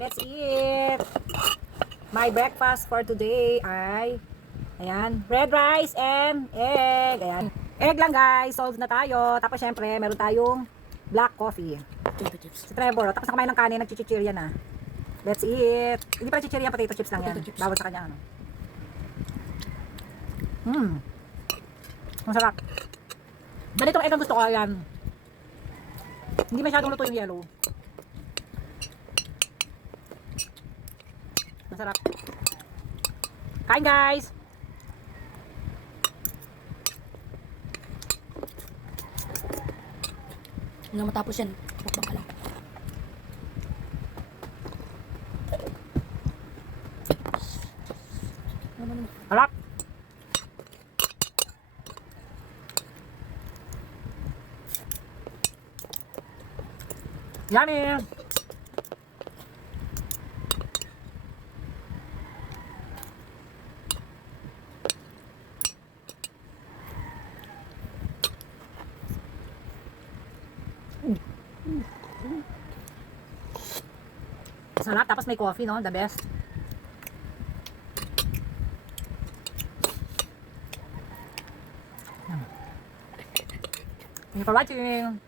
Let's eat! My breakfast for today ay, ayan, red rice and egg. Ayan. Egg lang guys, solved na tayo. Tapos syempre, meron tayong black coffee. Si Trevor, tapos na kumain ng kanin, nagchichichirya na. Let's eat! Hindi pala chichirya, potato chips lang yan. Bawal sa kanya, ano. Masarap. Ganitong egg ang gusto ko, ayan. Hindi masyadong luto yung yellow. Masarap. Kain guys! Hindi na matapos yan. Mukbang ka lang. Harap! Yummy! Sarap, tapos may coffee, no? The best. Thank you for watching.